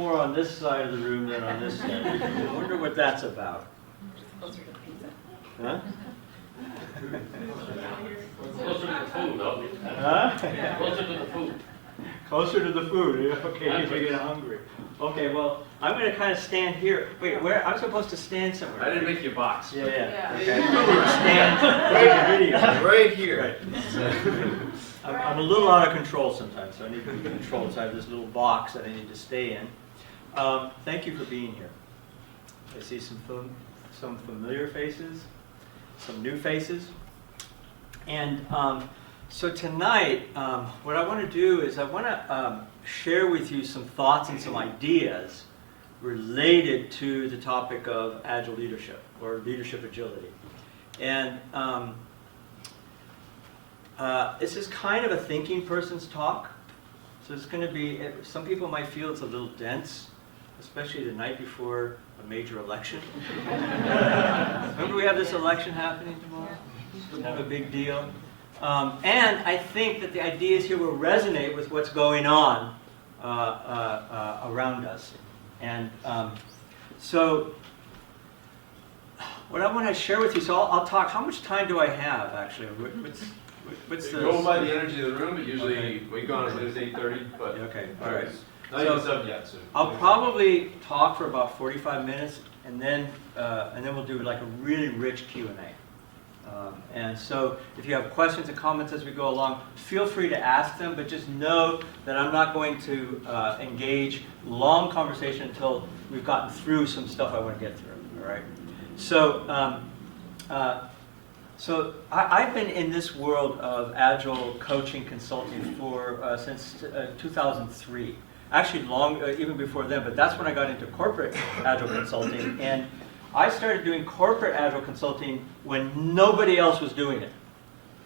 more on this side of the room than on this side. I wonder what that's about. Closer to pizza. Huh? Closer to the food, though. Huh? Closer to the food. Closer to the food. Yeah, okay, because you get hungry. Okay, well, I'm going to kind of stand here. Wait, where? I'm supposed to stand somewhere. I didn't make you box. Yeah. Yeah. Okay. Stand. Right, video. Right here. Right. I'm a little out of control sometimes, so I need to be controlled. So I have this little box that I need to stay in. Thank you for being here. I see some familiar faces, some new faces. And so tonight, what I want to do is I want to share with you some thoughts and some ideas related to the topic of agile leadership or leadership agility. And this is kind of a thinking person's talk. So it's going to be, some people might feel it's a little dense, especially the night before a major election. Remember we have this election happening tomorrow? It's kind of a big deal. And I think that the ideas here will resonate with what's going on around us. And so what I want to share with you, so I'll talk, how much time do I have actually? What's the... Go by the energy of the room, but usually Okay. we go on as late as 8:30, but Okay, all right. not even 7 yet, so. I'll probably talk for about 45 minutes, and then we'll do like a really rich Q&A. And so if you have questions and comments as we go along, feel free to ask them, but just know that I'm not going to engage long conversation until we've gotten through some stuff I want to get through, all right? So I've been in this world of Agile coaching consulting for since 2003. Actually even before then, but that's when I got into corporate Agile consulting. And I started doing corporate Agile consulting when nobody else was doing it.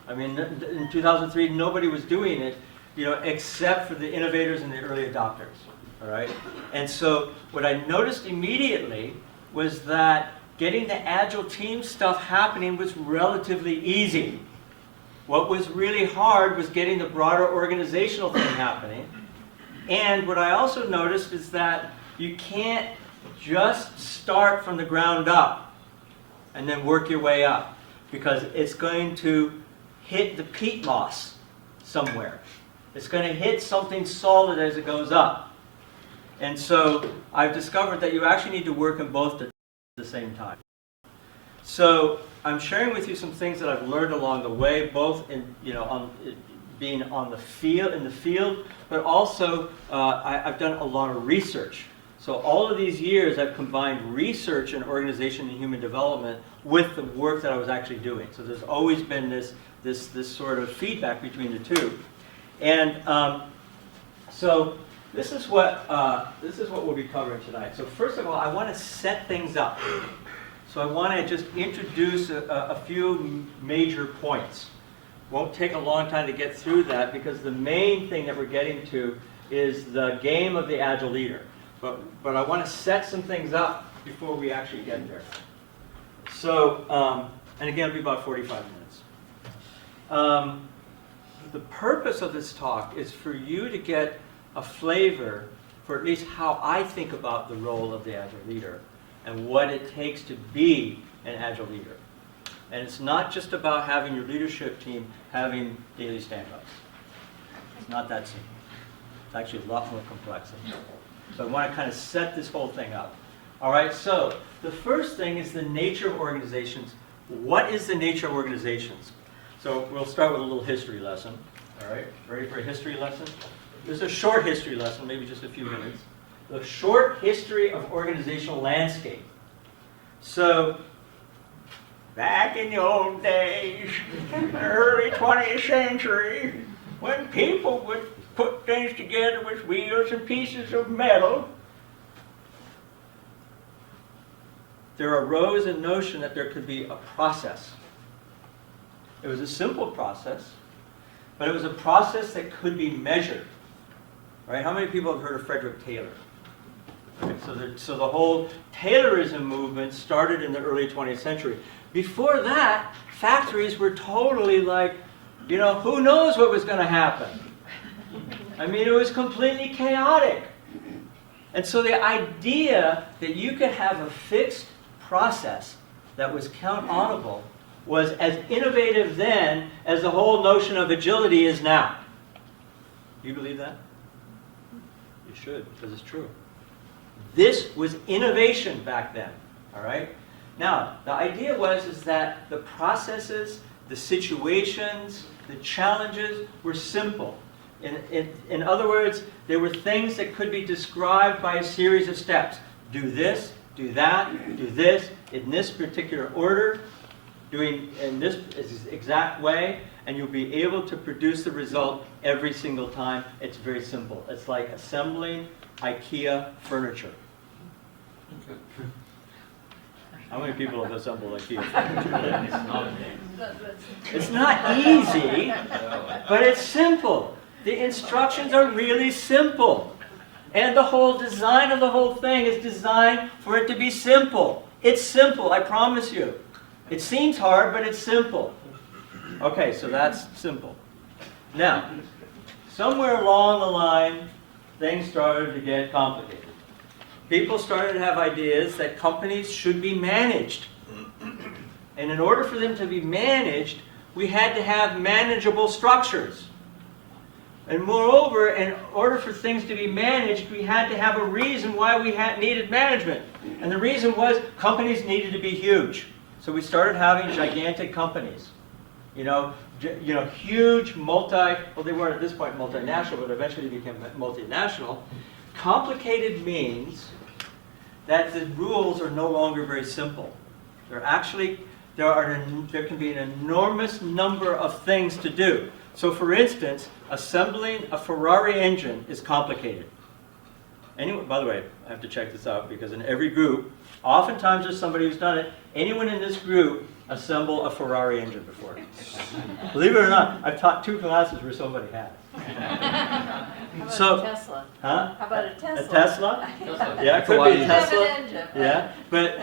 I mean, in 2003, nobody was doing it, except for the innovators and the early adopters, all right? And so what I noticed immediately was that getting the Agile team stuff happening was relatively easy. What was really hard was getting the broader organizational thing happening. And what I also noticed is that you can't just start from the ground up and then work your way up, because it's going to hit the peat moss somewhere. It's going to hit something solid as it goes up. And so I've discovered that you actually need to work in both at the same time. So I'm sharing with you some things that I've learned along the way, both in being in the field, but also I've done a lot of research. So all of these years I've combined research in organization and human development with the work that I was actually doing. So there's always been this sort of feedback between the two. And so this is what we'll be covering tonight. So first of all, I want to set things up. So I want to just introduce a few major points. Won't take a long time to get through that, because the main thing that we're getting to is the game of the Agile leader. But I want to set some things up before we actually get there. So, and again, it'll be about 45 minutes. The purpose of this talk is for you to get a flavor for at least how I think about the role of the Agile leader and what it takes to be an Agile leader. And it's not just about having your leadership team having daily stand-ups. It's not that simple. It's actually a lot more complex than that. So I want to kind of set this whole thing up. All right, so the first thing is the nature of organizations. What is the nature of organizations? So we'll start with a little history lesson. All right, ready for a history lesson? This is a short history lesson, maybe just a few minutes. The short history of organizational landscape. So, back in the old days, in the early 20th century, when people would put things together with wheels and pieces of metal, there arose a notion that there could be a process. It was a simple process, but it was a process that could be measured. Right? How many people have heard of Frederick Taylor? Right? So the whole Taylorism movement started in the early 20th century. Before that, factories were totally like, who knows what was going to happen? I mean, it was completely chaotic. And so the idea that you could have a fixed process that was count-onable was as innovative then as the whole notion of agility is now. You believe that? You should, because it's true. This was innovation back then, all right? Now, the idea is that the processes, the situations, the challenges were simple. In other words, there were things that could be described by a series of steps. Do this, do that, do this, in this particular order, doing in this exact way, and you'll be able to produce the result every single time. It's very simple. It's like assembling IKEA furniture. How many people have assembled IKEA furniture? It's not easy, but it's simple. The instructions are really simple. And the whole design of the whole thing is designed for it to be simple. It's simple, I promise you. It seems hard, but it's simple. Okay, so that's simple. Now, somewhere along the line, things started to get complicated. People started to have ideas that companies should be managed. And in order for them to be managed, we had to have manageable structures. And moreover, in order for things to be managed, we had to have a reason why we needed management. And the reason was companies needed to be huge. So we started having gigantic companies. Huge they weren't at this point multinational, but eventually became multinational. Complicated means that the rules are no longer very simple. There can be an enormous number of things to do. So for instance, assembling a Ferrari engine is complicated. By the way, I have to check this out because in every group, oftentimes there's somebody who's done it. Anyone in this group assemble a Ferrari engine before? Believe it or not, I've taught 2 classes where somebody has. How about a Tesla? Huh? How about a Tesla? A Tesla? Yeah, it could be a Tesla. Yeah, but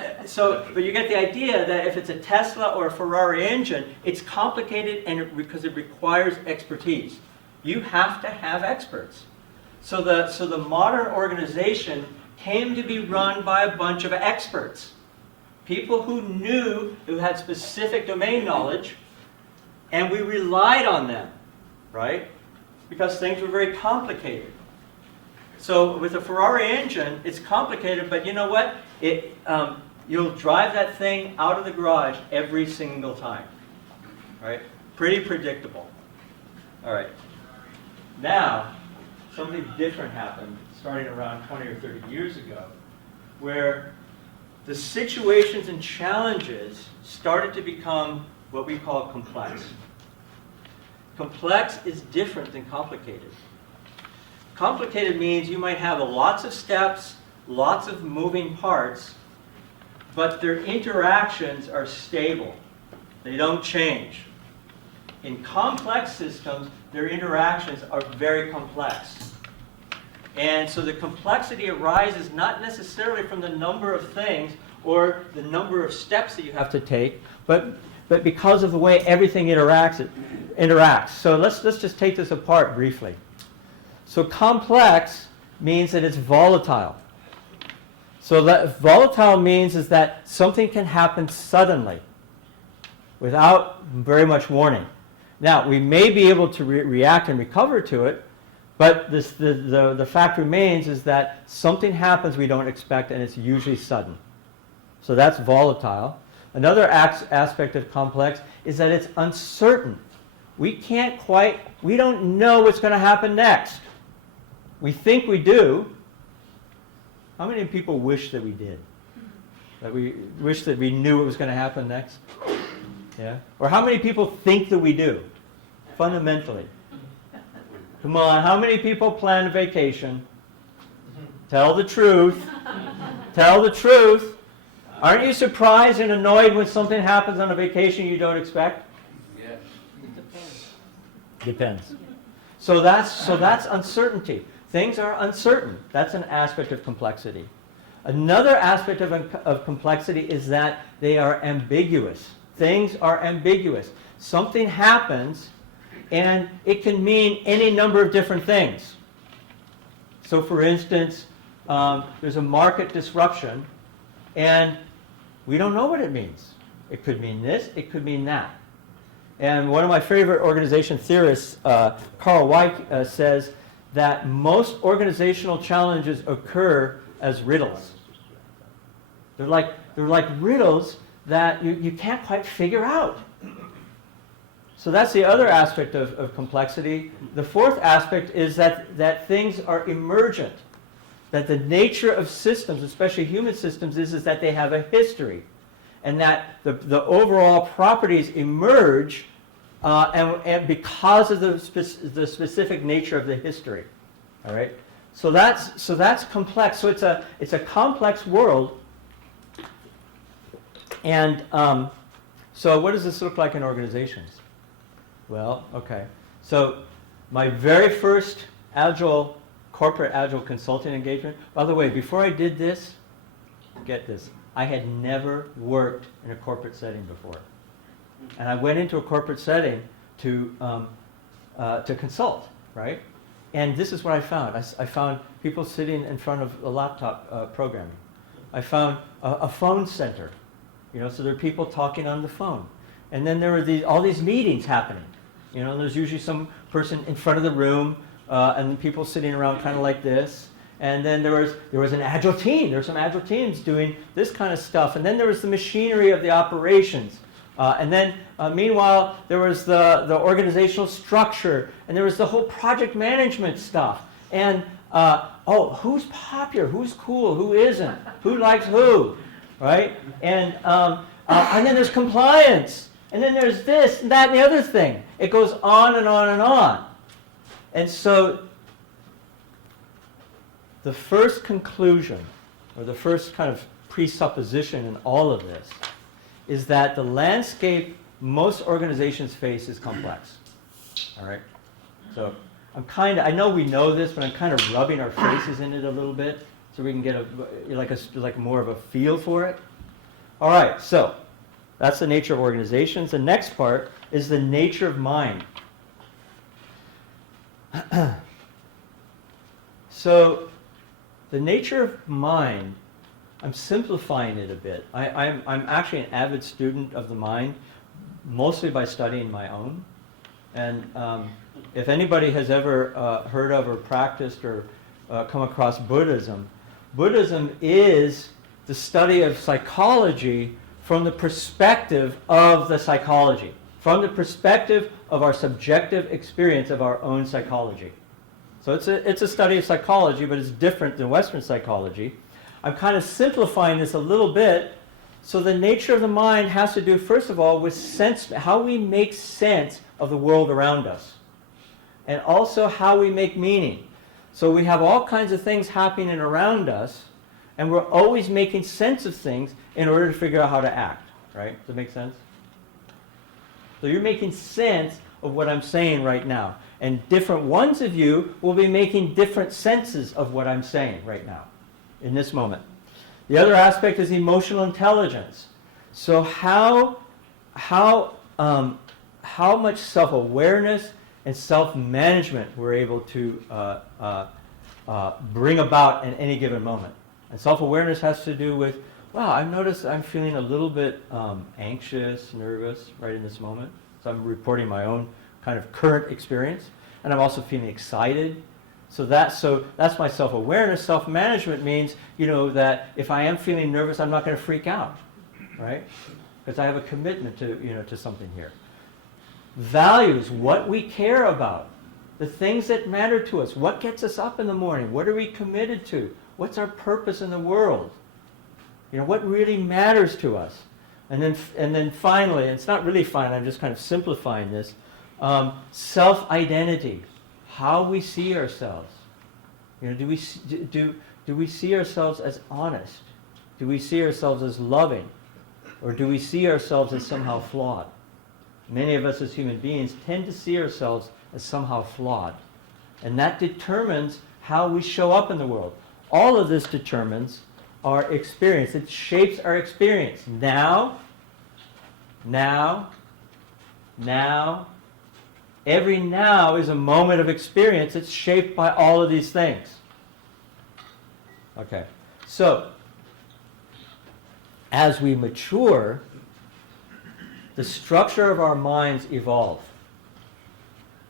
you get the idea that if it's a Tesla or a Ferrari engine, it's complicated because it requires expertise. You have to have experts. So the modern organization came to be run by a bunch of experts. People who had specific domain knowledge, and we relied on them, right? Because things were very complicated. So with a Ferrari engine, it's complicated, but you know what? You'll drive that thing out of the garage every single time, right? Pretty predictable. All right. Now, something different happened starting around 20 or 30 years ago, where the situations and challenges started to become what we call complex. Complex is different than complicated. Complicated means you might have lots of steps, lots of moving parts, but their interactions are stable. They don't change. In complex systems, their interactions are very complex. And so the complexity arises not necessarily from the number of things or the number of steps that you have to take, but because of the way everything interacts. So let's just take this apart briefly. So complex means that it's volatile. So that volatile means is that something can happen suddenly without very much warning. Now, we may be able to react and recover to it, but the fact remains is that something happens we don't expect, and it's usually sudden. So that's volatile. Another aspect of complex is that it's uncertain. We don't know what's going to happen next. We think we do. How many people wish that we did? That we wish that we knew what was going to happen next? Yeah? Or how many people think that we do? Fundamentally. Come on, how many people plan a vacation? Tell the truth. Tell the truth. Aren't you surprised and annoyed when something happens on a vacation you don't expect? Yeah. Depends. So that's uncertainty. Things are uncertain. That's an aspect of complexity. Another aspect of complexity is that they are ambiguous. Things are ambiguous. Something happens, and it can mean any number of different things. So for instance, there's a market disruption, and we don't know what it means. It could mean this, it could mean that. And one of my favorite organization theorists, Carl Weick, says that most organizational challenges occur as riddles. They're like riddles that you can't quite figure out. So that's the other aspect of complexity. The fourth aspect is that things are emergent. That the nature of systems, especially human systems, is that they have a history. And that the overall properties emerge and because of the specific nature of the history. All right? So that's complex. So it's a complex world. And so what does this look like in organizations? Well, okay. So my very first corporate Agile consulting engagement, by the way, before I did this, get this, I had never worked in a corporate setting before. And I went into a corporate setting to consult, right? And this is what I found. I found people sitting in front of a laptop programming. I found a phone center, so there are people talking on the phone. And then there were all these meetings happening. There's usually some person in front of the room and people sitting around kind of like this. And then there was an Agile team. There were some Agile teams doing this kind of stuff. And then there was the machinery of the operations. And then, meanwhile, there was the organizational structure. And there was the whole project management stuff. And, who's popular? Who's cool? Who isn't? Who likes who? Right? And then there's compliance. And then there's this and that and the other thing. It goes on and on and on. And so the first conclusion, or the first kind of presupposition in all of this, is that the landscape most organizations face is complex. All right? So I know we know this, but I'm kind of rubbing our faces in it a little bit so we can get like more of a feel for it. All right, so that's the nature of organizations. The next part is the nature of mind. So the nature of mind, I'm simplifying it a bit. I'm actually an avid student of the mind, mostly by studying my own. And if anybody has ever heard of or practiced or come across Buddhism, Buddhism is the study of psychology from the perspective of the psychology, from the perspective of our subjective experience of our own psychology. So it's a study of psychology, but it's different than Western psychology. I'm kind of simplifying this a little bit. So the nature of the mind has to do, first of all, with how we make sense of the world around us, and also how we make meaning. So we have all kinds of things happening around us, and we're always making sense of things in order to figure out how to act, right? Does that make sense? So you're making sense of what I'm saying right now. And different ones of you will be making different senses of what I'm saying right now, in this moment. The other aspect is emotional intelligence. So how much self-awareness and self-management we're able to bring about in any given moment. And self-awareness has to do with, wow, I've noticed I'm feeling a little bit anxious, nervous right in this moment. So I'm reporting my own kind of current experience. And I'm also feeling excited. So that's my self-awareness. Self-management means, that if I am feeling nervous, I'm not going to freak out, right? Because I have a commitment to something here. Values, what we care about, the things that matter to us, what gets us up in the morning, what are we committed to, what's our purpose in the world, what really matters to us. And then finally, and it's not really final, I'm just kind of simplifying this, self-identity, how we see ourselves. Do we see ourselves as honest? Do we see ourselves as loving? Or do we see ourselves as somehow flawed? Many of us as human beings tend to see ourselves as somehow flawed. And that determines how we show up in the world. All of this determines our experience. It shapes our experience. Now. Every now is a moment of experience that's shaped by all of these things. Okay, so as we mature, the structure of our minds evolve.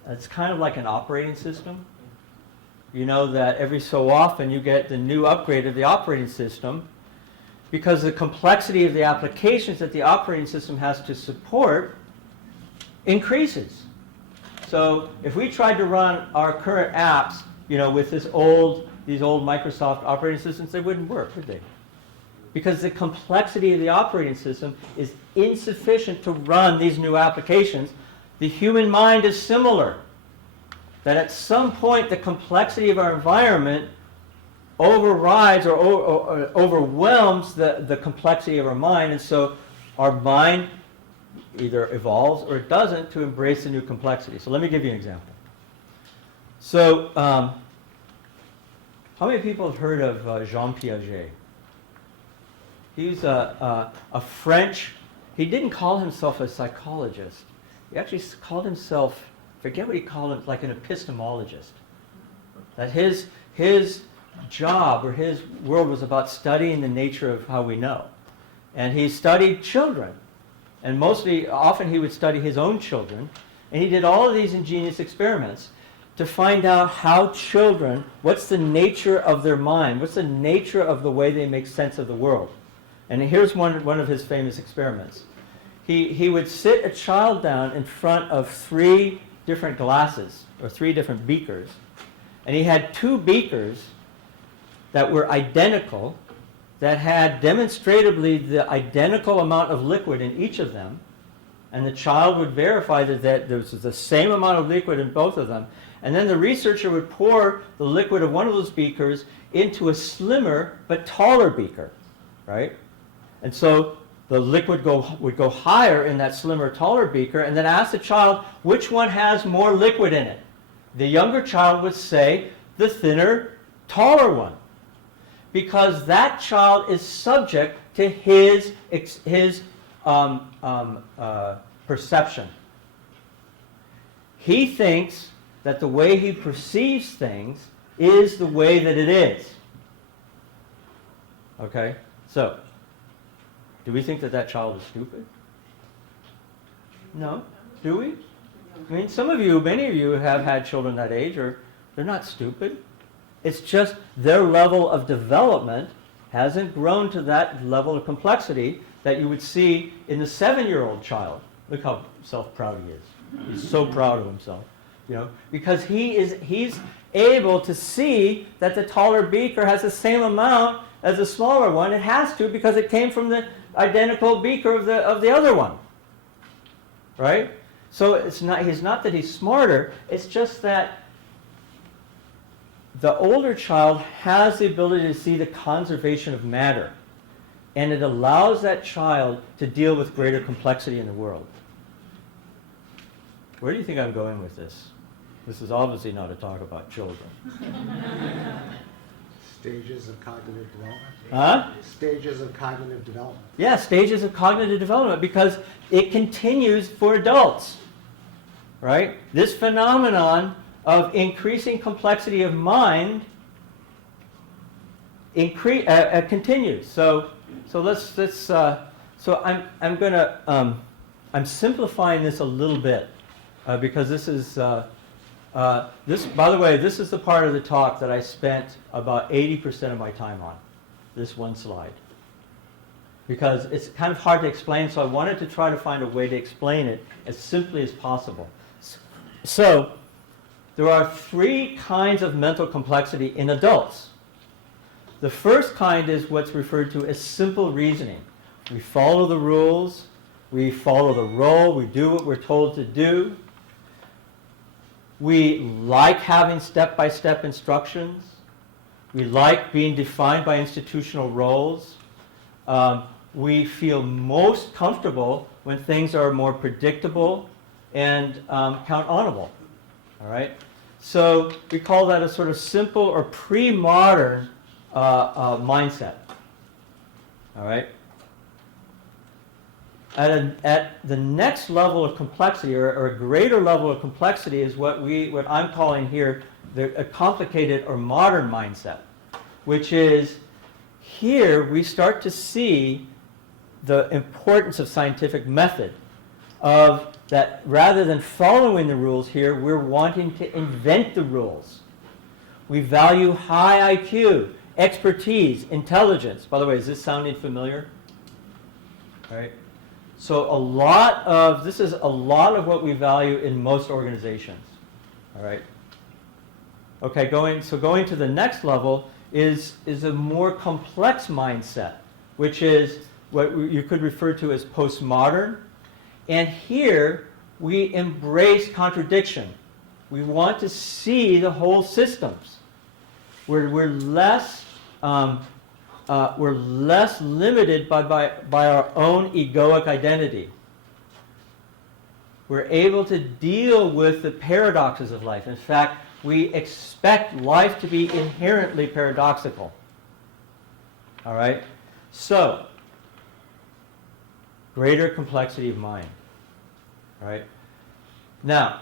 It's kind of like an operating system. You know that every so often you get the new upgrade of the operating system because the complexity of the applications that the operating system has to support increases. So if we tried to run our current apps, with these old Microsoft operating systems, they wouldn't work, would they? Because the complexity of the operating system is insufficient to run these new applications. The human mind is similar. That at some point the complexity of our environment overrides or overwhelms the complexity of our mind, and so our mind either evolves or it doesn't to embrace the new complexity. So let me give you an example. So how many people have heard of Jean Piaget? He's a French, he didn't call himself a psychologist. He actually called himself, forget what he called it, like an epistemologist. That his job or his world was about studying the nature of how we know. And he studied children. And often he would study his own children. And he did all of these ingenious experiments to find out how children, what's the nature of their mind, what's the nature of the way they make sense of the world. And here's one of his famous experiments. He would sit a child down in front of 3 different glasses, or 3 different beakers. And he had 2 beakers that were identical, that had demonstrably the identical amount of liquid in each of them. And the child would verify that there was the same amount of liquid in both of them. And then the researcher would pour the liquid of one of those beakers into a slimmer but taller beaker, right? And so the liquid would go higher in that slimmer, taller beaker, and then ask the child which one has more liquid in it. The younger child would say the thinner, taller one, because that child is subject to his perception. He thinks that the way he perceives things is the way that it is. Okay? So, do we think that child is stupid? No. Do we? I mean, many of you have had children that age, or they're not stupid. It's just their level of development hasn't grown to that level of complexity that you would see in the 7-year-old child. Look how self-proud he is. He's so proud of himself, because he's able to see that the taller beaker has the same amount as the smaller one. It has to, because it came from the identical beaker of the other one, right? So he's not that he's smarter. It's just that the older child has the ability to see the conservation of matter, and it allows that child to deal with greater complexity in the world. Where do you think I'm going with this? This is obviously not a talk about children. Stages of cognitive development. Huh? Stages of cognitive development. Yeah, stages of cognitive development, because it continues for adults, right? This phenomenon of increasing complexity of mind continues. So I'm simplifying this a little bit because this is by the way, this is the part of the talk that I spent about 80% of my time on. This one slide, because it's kind of hard to explain. So I wanted to try to find a way to explain it as simply as possible. So there are 3 kinds of mental complexity in adults. The first kind is what's referred to as simple reasoning. We follow the rules, we follow the role, we do what we're told to do. We like having step-by-step instructions. We like being defined by institutional roles. We feel most comfortable when things are more predictable and count-onable. All right? So we call that a sort of simple or pre-modern mindset. All right? At the next level of complexity, or a greater level of complexity, is what I'm calling here a complicated or modern mindset. which is here we start to see the importance of scientific method, of that rather than following the rules here, we're wanting to invent the rules. We value high IQ, expertise, intelligence. By the way, is this sounding familiar? All right. So this is a lot of what we value in most organizations. All right. Okay, going to the next level is a more complex mindset, which is what you could refer to as postmodern. And here we embrace contradiction. We want to see the whole systems. We're less limited by our own egoic identity. We're able to deal with the paradoxes of life. In fact, we expect life to be inherently paradoxical. All right? So, greater complexity of mind. All right? Now,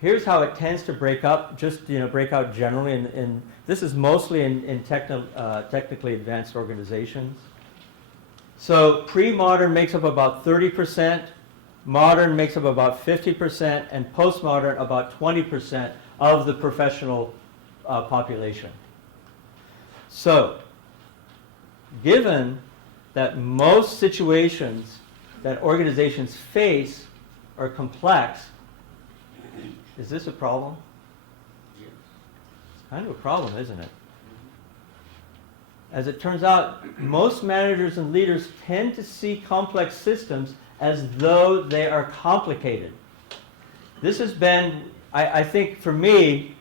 here's how it tends to break up, break out generally. In this is mostly in technically advanced organizations. So pre-modern makes up about 30%, modern makes up about 50%, and postmodern about 20% of the professional population. So, given that most situations that organizations face are complex, is this a problem? It's kind of a problem, isn't it? As it turns out, most managers and leaders tend to see complex systems as though they are complicated. This has been, I think for me,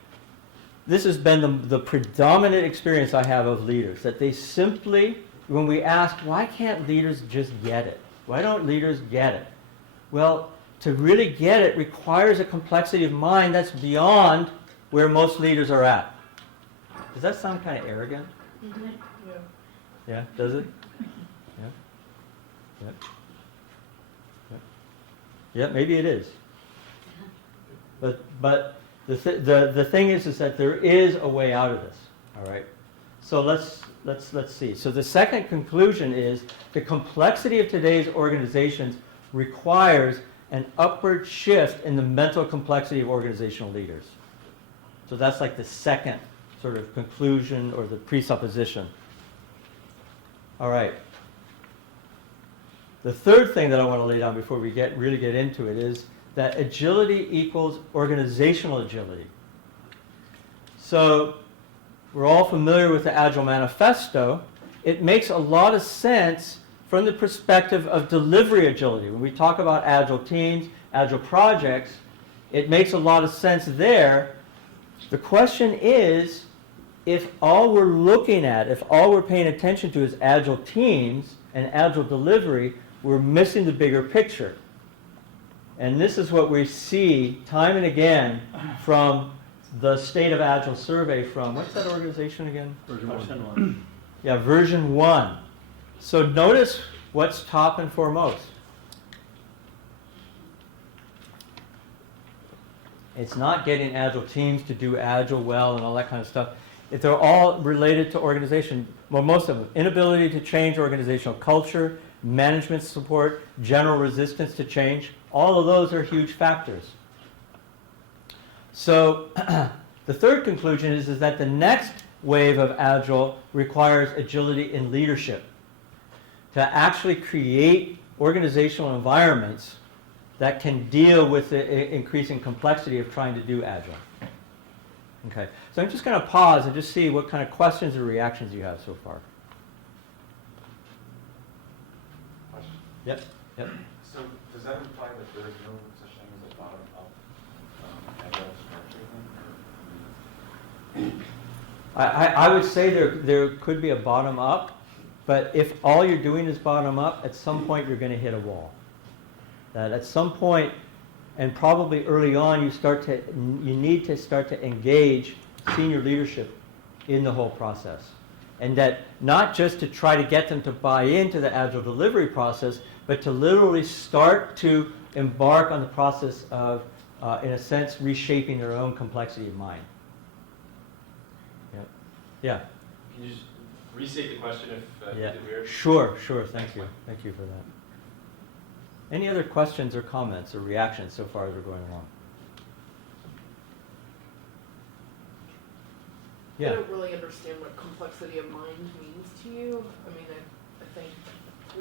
this has been the predominant experience I have of leaders, that they simply, when we ask, why can't leaders just get it? Why don't leaders get it? Well, to really get it requires a complexity of mind that's beyond where most leaders are at. Does that sound kind of arrogant? Mm-hmm. Yeah, does it? Yeah. Yeah. Yeah, maybe it is. But the thing is that there is a way out of this. All right. So let's see. So the second conclusion is the complexity of today's organizations requires an upward shift in the mental complexity of organizational leaders. So that's like the second sort of conclusion or the presupposition. All right. The third thing that I want to lay down before we really get into it is that agility equals organizational agility. So we're all familiar with the Agile Manifesto. It makes a lot of sense from the perspective of delivery agility. When we talk about Agile teams, Agile projects, it makes a lot of sense there. The question is, if all we're looking at, if all we're paying attention to is Agile teams and Agile delivery, we're missing the bigger picture. And this is what we see time and again from the State of Agile survey from, what's that organization again? Version 1. Yeah, version 1. So notice what's top and foremost. It's not getting Agile teams to do Agile well and all that kind of stuff. If they're all related to organization, well, most of them. Inability to change organizational culture, management support, general resistance to change, all of those are huge factors. So the third conclusion is that the next wave of Agile requires agility in leadership to actually create organizational environments that can deal with the increasing complexity of trying to do Agile. Okay, so I'm just going to pause and just see what kind of questions or reactions you have so far. Question. Yep, yep. So does that imply that there is no such thing as a bottom-up agile structure then? I would say there could be a bottom-up, but if all you're doing is bottom-up, at some point you're going to hit a wall. That at some point, and probably early on, you need to start to engage senior leadership in the whole process. And that not just to try to get them to buy into the Agile delivery process, but to literally start to embark on the process of, in a sense, reshaping their own complexity of mind. Yeah. Can you just restate the question if Yeah. if we're... Sure, thank you for that. Any other questions or comments or reactions so far as we're going along? I Yeah, don't really understand what complexity of mind means to you. I mean, I think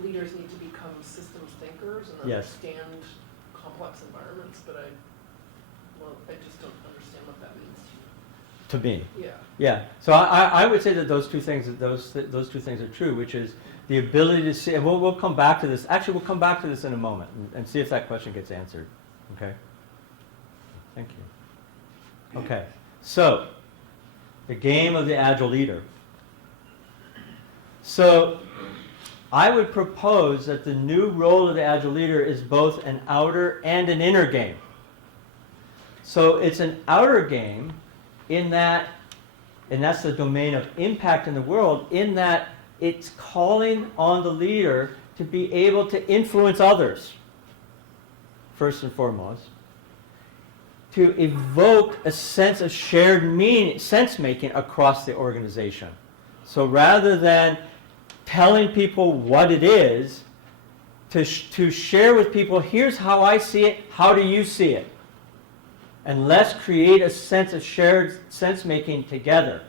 leaders need to become systems thinkers and Yes. understand complex environments, but I just don't understand what that means to me. to you. Yeah, so I would say that those two things are true, which is the ability to see, and we'll come back to this. Actually, we'll come back to this in a moment and see if that question gets answered. Okay? Thank you. Okay, so the game of the Agile leader. So I would propose that the new role of the Agile leader is both an outer and an inner game. So it's an outer game in that, and that's the domain of impact in the world, in that it's calling on the leader to be able to influence others, first and foremost, to evoke a sense of shared meaning, sense-making across the organization. So rather than telling people what it is, to share with people, here's how I see it, how do you see it? And let's create a sense of shared sense-making together.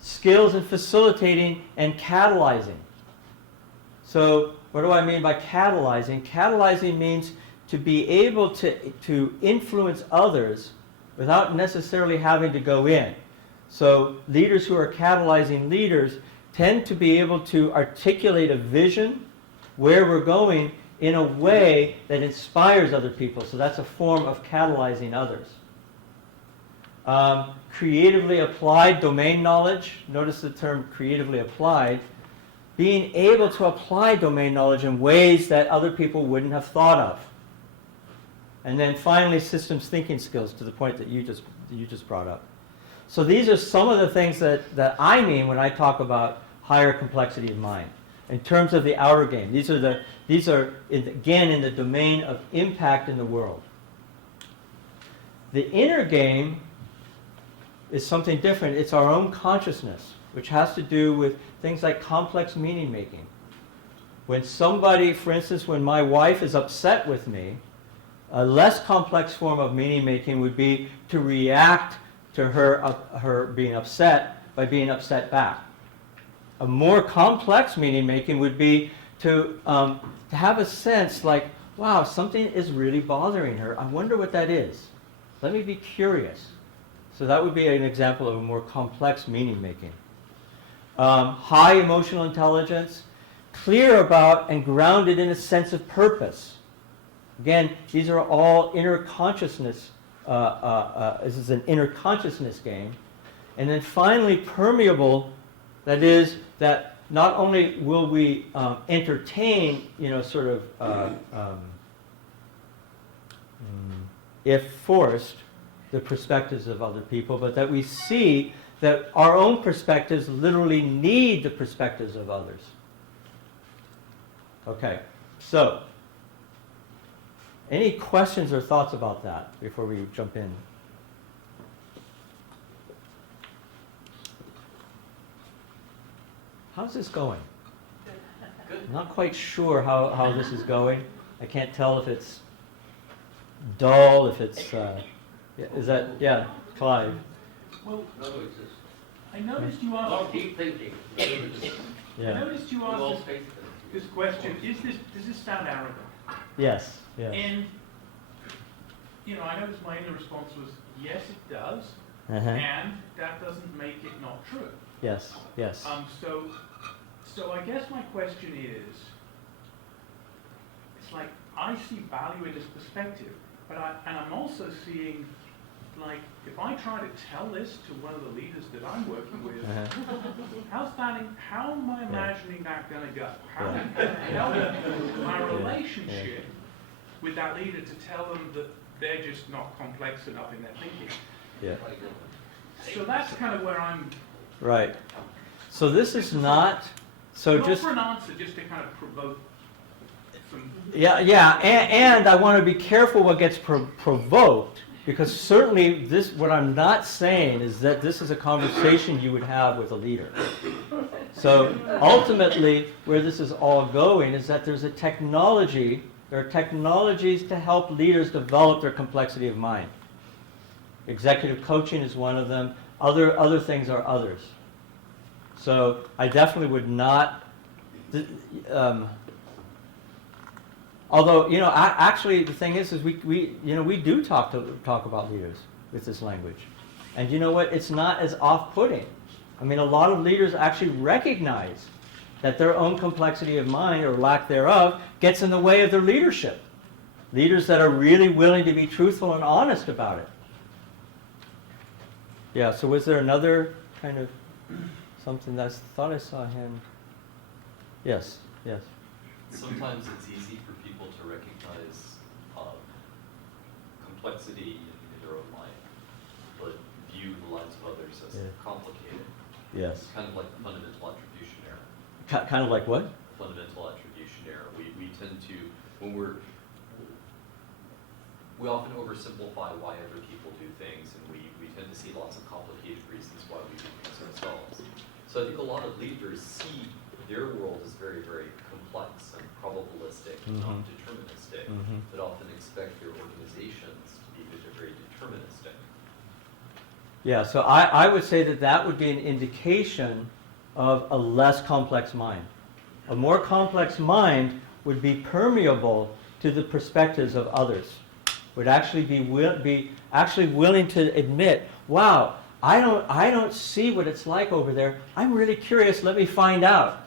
Skills in facilitating and catalyzing. So what do I mean by catalyzing? Catalyzing means to be able to influence others without necessarily having to go in. So leaders who are catalyzing leaders tend to be able to articulate a vision where we're going in a way that inspires other people. So that's a form of catalyzing others. Creatively applied domain knowledge. Notice the term creatively applied. Being able to apply domain knowledge in ways that other people wouldn't have thought of. And then finally, systems thinking skills, to the point that you just brought up. So these are some of the things that I mean when I talk about higher complexity of mind. In terms of the outer game, these are again in the domain of impact in the world. The inner game is something different. It's our own consciousness, which has to do with things like complex meaning making. When somebody, for instance, when my wife is upset with me, a less complex form of meaning making would be to react to her being upset by being upset back. A more complex meaning making would be to have a sense like, wow, something is really bothering her. I wonder what that is. Let me be curious. So that would be an example of a more complex meaning making. High emotional intelligence, clear about and grounded in a sense of purpose. Again, these are all inner consciousness. This is an inner consciousness game. And then finally, permeable, that is, that not only will we entertain, if forced, the perspectives of other people, but that we see that our own perspectives literally need the perspectives of others. Okay, so any questions or thoughts about that before we jump in? How's this going? I'm not quite sure how this is going. I can't tell if it's dull, if it's... is that... Yeah, Clive. Well, No, it's just, I noticed you a lot of asked. deep thinking. I Yeah. noticed you Well, asked space. this question. Does this sound arrogant? Yes, yes. And I noticed my inner response was yes, it does, Uh-huh. and that doesn't make it not true. Yes, yes. So I guess my question is, it's like I see value in this perspective, but I'm also seeing, like, if I try to tell this to one of the leaders that I'm working with, Uh-huh. how am I imagining that going to go? How Yeah. am I going to help my relationship with that leader to tell them that they're just not complex enough in their thinking? Yeah. So that's kind of where I'm, Right. So this is not... So not just... for an answer, just to kind of provoke some... Yeah, and I want to be careful what gets provoked, Because certainly this, what I'm not saying is that this is a conversation you would have with a leader. So ultimately, where this is all going is that there's a technology, there are technologies to help leaders develop their complexity of mind. Executive coaching is one of them. Other things are others. So I definitely would not, although, actually the thing is we do talk about leaders with this language. And you know what? It's not as off-putting. I mean, a lot of leaders actually recognize that their own complexity of mind, or lack thereof, gets in the way of their leadership. Leaders that are really willing to be truthful and honest about it. Yeah, so was there another kind of something that I thought I saw him? Yes. Sometimes it's easy for people to recognize complexity in their own mind, but view the lives of others as complicated. Yes. It's kind of like fundamental attribution error. Kind of like what? Fundamental attribution error. We tend to, when we often oversimplify why other people do things, and we tend to see lots of complicated reasons why we do things ourselves. So I think a lot of leaders see their world as very, very complex and probabilistic, not deterministic, but often expect their organizations to be very deterministic. Yeah, so I would say that would be an indication of a less complex mind. A more complex mind would be permeable to the perspectives of others. Would actually be actually willing to admit, wow, I don't see what it's like over there. I'm really curious. Let me find out.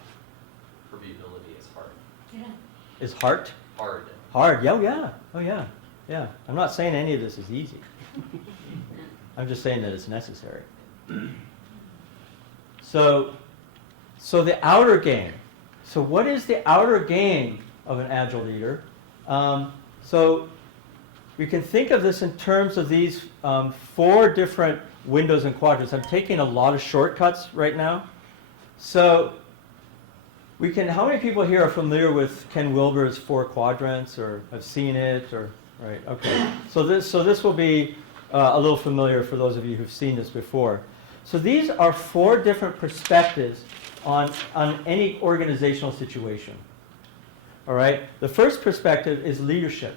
Permeability is hard. Yeah. Is heart Hard. hard? Oh yeah. I'm not saying any of this is easy. I'm just saying that it's necessary. So the outer game. So what is the outer game of an Agile leader? So we can think of this in terms of these 4 different windows and quadrants. I'm taking a lot of shortcuts right now. So how many people here are familiar with Ken Wilber's 4 quadrants, or have seen it, or, right, okay. So this will be a little familiar for those of you who've seen this before. So these are 4 different perspectives on any organizational situation. All right? The first perspective is leadership.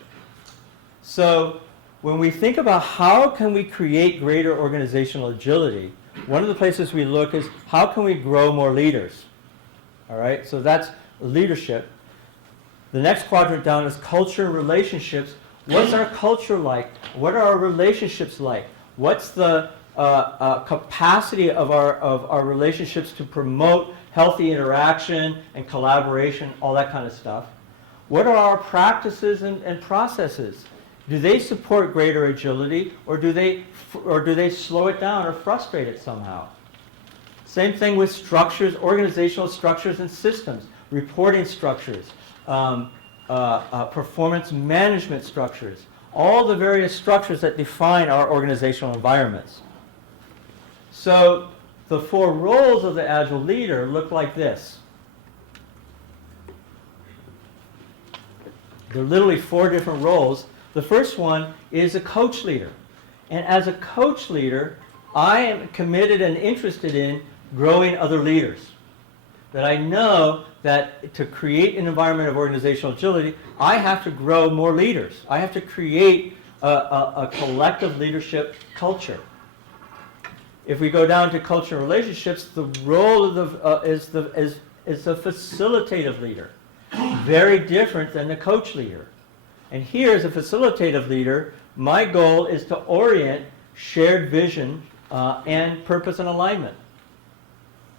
So when we think about how can we create greater organizational agility, one of the places we look is how can we grow more leaders? All right? So that's leadership. The next quadrant down is culture and relationships. What's our culture like? What are our relationships like? What's the capacity of our relationships to promote healthy interaction and collaboration, all that kind of stuff? What are our practices and processes? Do they support greater agility, or do they slow it down or frustrate it somehow? Same thing with structures, organizational structures and systems, reporting structures, performance management structures, all the various structures that define our organizational environments. So the 4 roles of the Agile leader look like this. There are literally 4 different roles. The first one is a coach leader. And as a coach leader, I am committed and interested in growing other leaders. That I know that to create an environment of organizational agility, I have to grow more leaders. I have to create a collective leadership culture. If we go down to culture and relationships, the role of is the facilitative leader. Very different than the coach leader. And here, as a facilitative leader, my goal is to orient shared vision and purpose and alignment.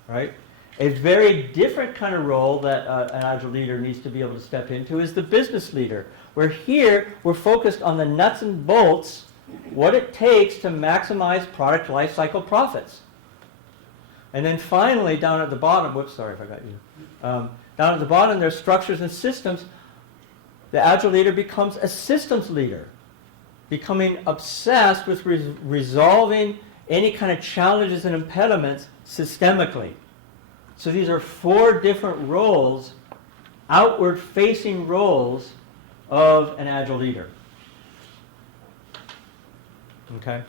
Right? A very different kind of role that an Agile leader needs to be able to step into is the business leader, where here we're focused on the nuts and bolts, what it takes to maximize product lifecycle profits. And then finally, down at the bottom, whoops, sorry if I got you. Down at the bottom, there's structures and systems. The Agile leader becomes a systems leader, becoming obsessed with resolving any kind of challenges and impediments systemically. So these are 4 different roles, outward-facing roles of an Agile leader. Okay?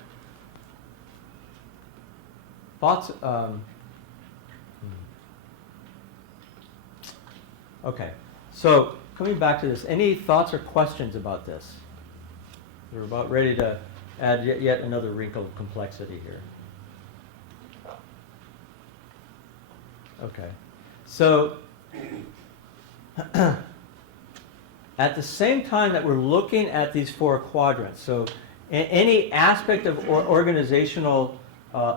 Thoughts? Okay, so coming back to this, any thoughts or questions about this? We're about ready to add yet another wrinkle of complexity here. Okay, so at the same time that we're looking at these four quadrants, so any aspect of organizational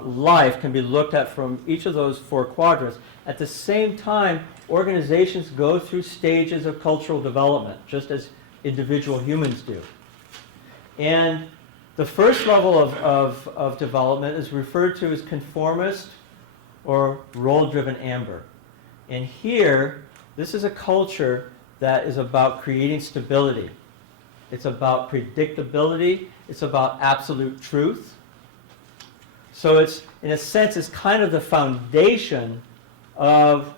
life can be looked at from each of those four quadrants. At the same time, organizations go through stages of cultural development, just as individual humans do. And the first level of development is referred to as conformist or role-driven amber. And here, this is a culture that is about creating stability. It's about predictability. It's about absolute truth. So it's, in a sense, it's kind of the foundation of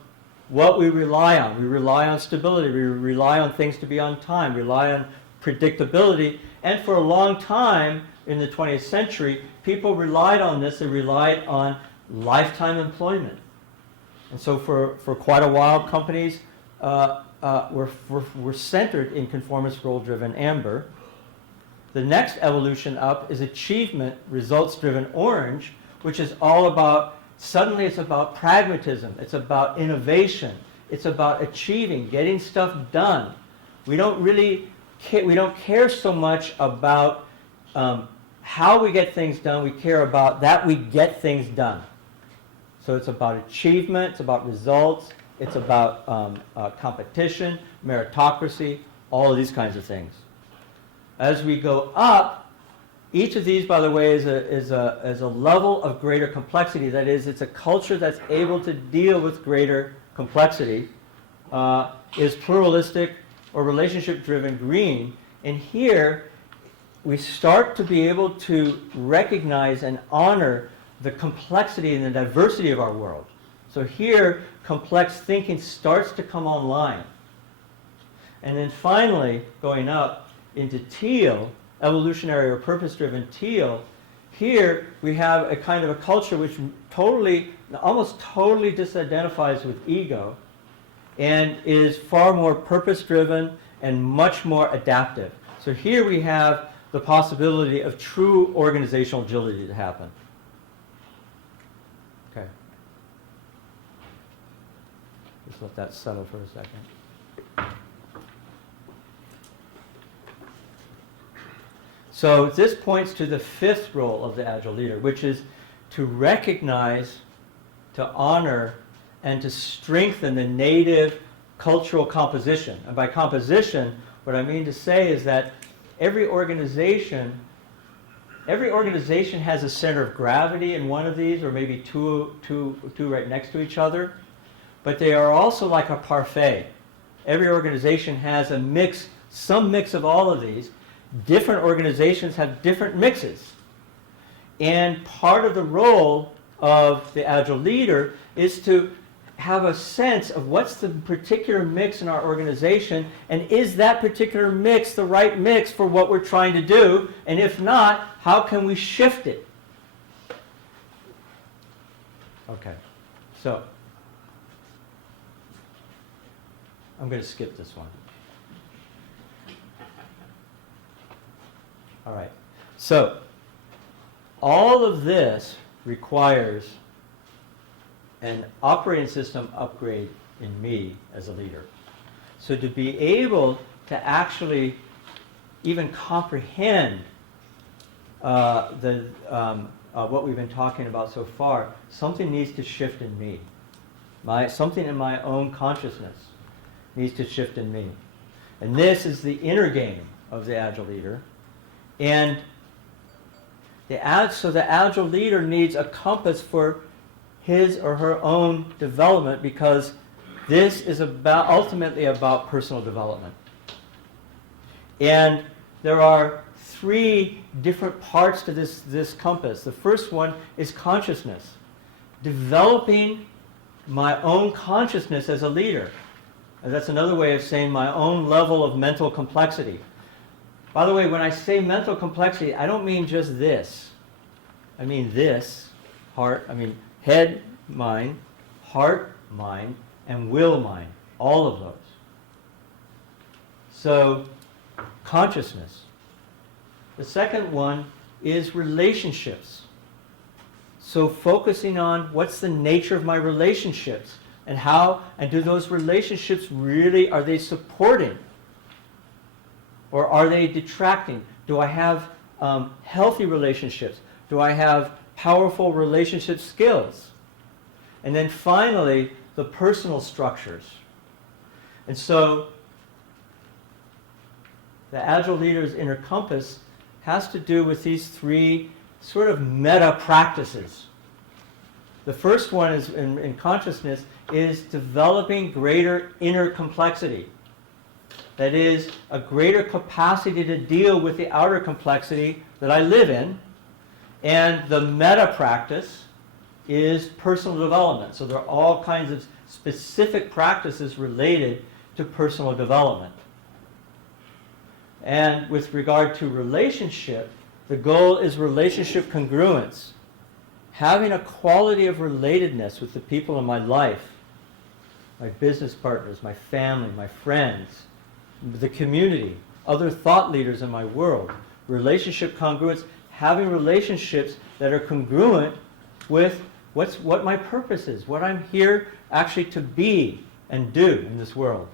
what we rely on. We rely on stability. We rely on things to be on time. Rely on predictability. And for a long time in the 20th century, people relied on this. They relied on lifetime employment. And so for quite a while, companies were centered in conformist role-driven amber. The next evolution up is achievement, results-driven orange, which is all about, suddenly it's about pragmatism, it's about innovation, it's about achieving, getting stuff done. We don't really we don't care so much about how we get things done, we care about that we get things done. So it's about achievement, it's about results, it's about competition, meritocracy, all of these kinds of things. As we go up, each of these, by the way, is a level of greater complexity. That is, it's a culture that's able to deal with greater complexity, is pluralistic or relationship-driven green. And here, we start to be able to recognize and honor the complexity and the diversity of our world. So here, complex thinking starts to come online. And then finally, going up into teal, evolutionary or purpose-driven teal, here we have a kind of a culture which almost totally disidentifies with ego and is far more purpose-driven and much more adaptive. So here we have the possibility of true organizational agility to happen. Okay. Just let that settle for a second. So this points to the fifth role of the Agile leader, which is to recognize, to honor, and to strengthen the native cultural composition. And by composition, what I mean to say is that every organization has a center of gravity in one of these, or maybe two right next to each other. But they are also like a parfait. Every organization has a mix, some mix of all of these. Different organizations have different mixes. And part of the role of the Agile leader is to have a sense of what's the particular mix in our organization, and is that particular mix the right mix for what we're trying to do? And if not, how can we shift it? Okay, so I'm going to skip this one. All right, so all of this requires an operating system upgrade in me as a leader. So to be able to actually even comprehend what we've been talking about so far, something needs to shift in me. Something in my own consciousness needs to shift in me. And this is the inner game of the Agile leader. And so the Agile leader needs a compass for his or her own development, because this is ultimately about personal development. And there are three different parts to this compass. The first one is consciousness. Developing my own consciousness as a leader. And that's another way of saying my own level of mental complexity. By the way, when I say mental complexity, I don't mean just this. I mean this, heart, I mean head, mind, heart, mind, and will mind. All of those. So, consciousness. The second one is relationships. So focusing on what's the nature of my relationships and how, and do those relationships really, are they supporting? Or are they detracting? Do I have healthy relationships? Do I have powerful relationship skills? And then finally, the personal structures. And so, the Agile Leader's Inner Compass has to do with these three sort of meta practices. The first one is in consciousness is developing greater inner complexity. That is, a greater capacity to deal with the outer complexity that I live in. And the meta practice is personal development. So there are all kinds of specific practices related to personal development. And with regard to relationship, the goal is relationship congruence. Having a quality of relatedness with the people in my life, my business partners, my family, my friends, the community, other thought leaders in my world. Relationship congruence, having relationships that are congruent with what my purpose is, what I'm here actually to be and do in this world.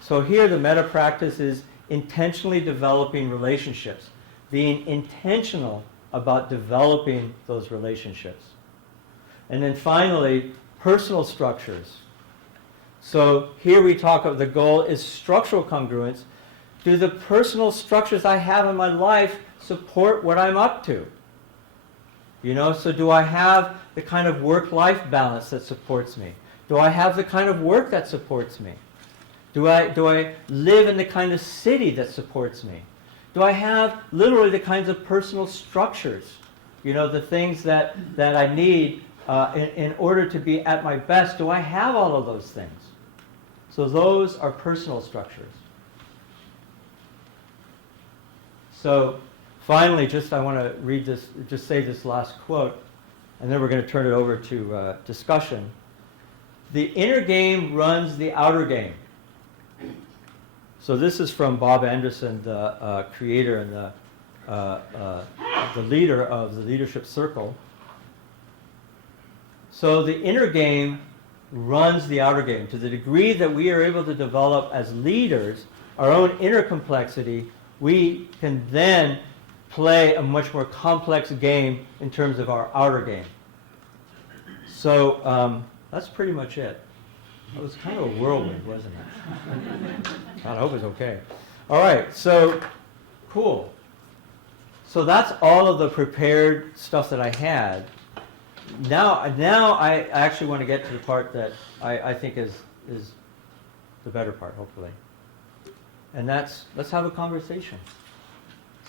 So here the meta practice is intentionally developing relationships, being intentional about developing those relationships. And then finally, personal structures. So here we talk of the goal is structural congruence. Do the personal structures I have in my life support what I'm up to? You know, so do I have the kind of work-life balance that supports me? Do I have the kind of work that supports me? Do I live in the kind of city that supports me? Do I have literally the kinds of personal structures, you know, the things that I need in order to be at my best? Do I have all of those things? So those are personal structures. So finally, I want to read this, just say this last quote, and then we're going to turn it over to discussion. The inner game runs the outer game. So this is from Bob Anderson, the creator and the leader of the Leadership Circle. So the inner game runs the outer game. To the degree that we are able to develop as leaders our own inner complexity, we can then play a much more complex game in terms of our outer game. So that's pretty much it. It was kind of a whirlwind, wasn't it? God, I hope it's okay. All right, so cool. So that's all of the prepared stuff that I had. Now I actually want to get to the part that I think is the better part, hopefully. And that's, let's have a conversation.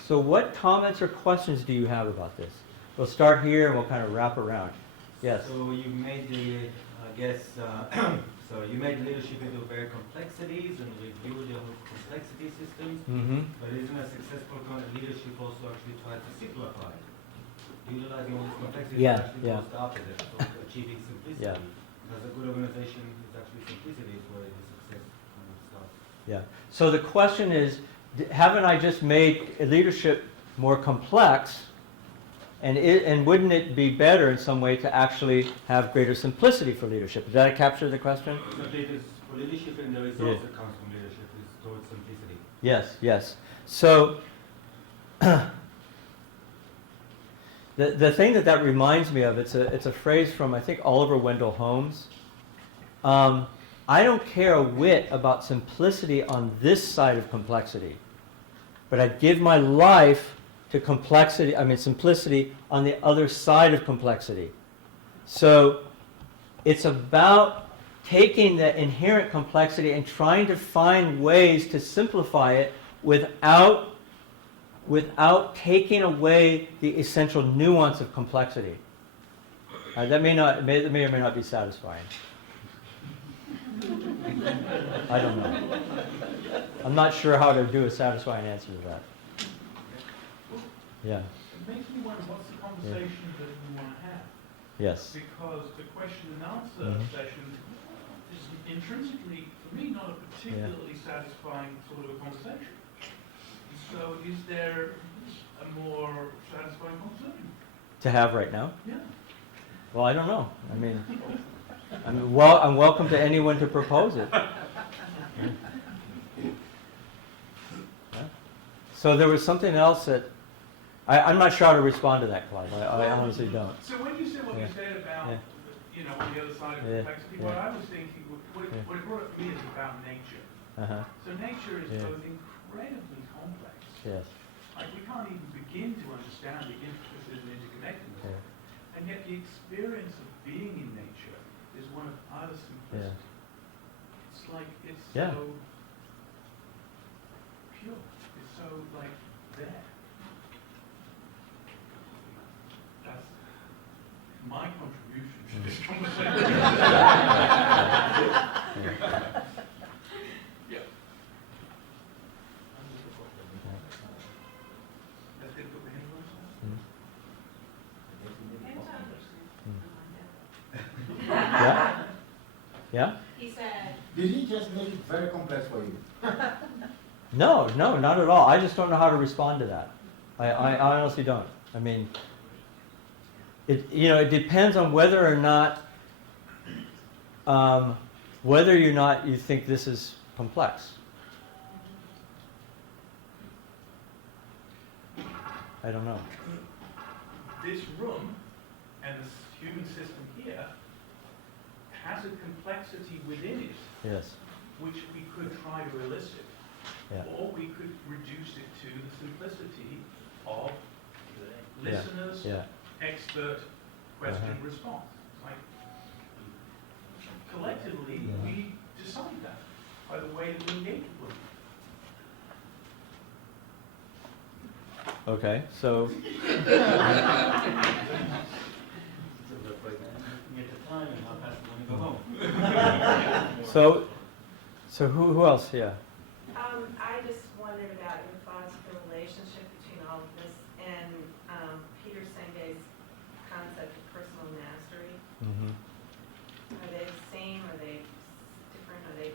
So what comments or questions do you have about this? We'll start here and we'll kind of wrap around. Yes? So you made the, I guess, so you made leadership into very complexities and reviewed your complexity systems, Mm-hmm. but isn't a successful kind of leadership also actually try to simplify it? Utilizing all this complexity Yeah, actually yeah. goes the opposite, so achieving simplicity. Yeah. Because a good organization is actually simplicity is where the success kind of starts. Yeah. So the question is, haven't I just made leadership more complex? And wouldn't it be better in some way to actually have greater simplicity for leadership? Did that capture the question? So it is for leadership and the results that comes from leadership is towards simplicity. Yes, yes. So the thing that reminds me of, it's a phrase from, I think, Oliver Wendell Holmes. I don't care a whit about simplicity on this side of complexity, but I give my life to simplicity on the other side of complexity. So it's about taking the inherent complexity and trying to find ways to simplify it without taking away the essential nuance of complexity. That may or may not be satisfying. I don't know. I'm not sure how to do a satisfying answer to that. Yeah, It makes me wonder, what's the conversation that you want to have? yes. Because the question and answer Mhm. session is intrinsically, for me, not a particularly satisfying sort of a conversation. So is there a more satisfying conversation? To have right now? Yeah. Well, I don't know. I mean, I'm welcome to anyone to propose it. Yeah. So there was something else that, I'm not sure how to respond to that, Clive. I honestly don't. So when you said what Yeah. you said about, Yeah. you know, on the other side of Yeah. complexity, what Yeah. I was thinking, what Yeah. it brought up for me is about nature. Uh-huh, So nature is Yeah. both incredibly complex. yes. Like we can't even begin to understand the intricacies and interconnectedness. Yeah. And yet the experience of being in nature is one of utter simplicity. It's like, it's Yeah. so pure. It's so like there. That's my contribution to this conversation. Yeah. That didn't put my hand on myself? Yeah? Yeah? He said, Did he just make it very complex for you? No, not at all. I just don't know how to respond to that. I honestly don't. I mean, it depends on whether or not you think this is complex. I don't know. This room and this human system here has a complexity within it, Yes. which we could try to elicit. Yeah. Or we could reduce it to the simplicity of Yeah. listeners, Yeah. expert, question, Uh-huh. response. Like, collectively, Yeah. we decide that by the way that we engage with them. Okay, so so who else? Yeah. I just wondered about your thoughts of the relationship between all of this and Peter Senge's concept of personal mastery. Mm-hmm. Are they the same? Are they different? Are they?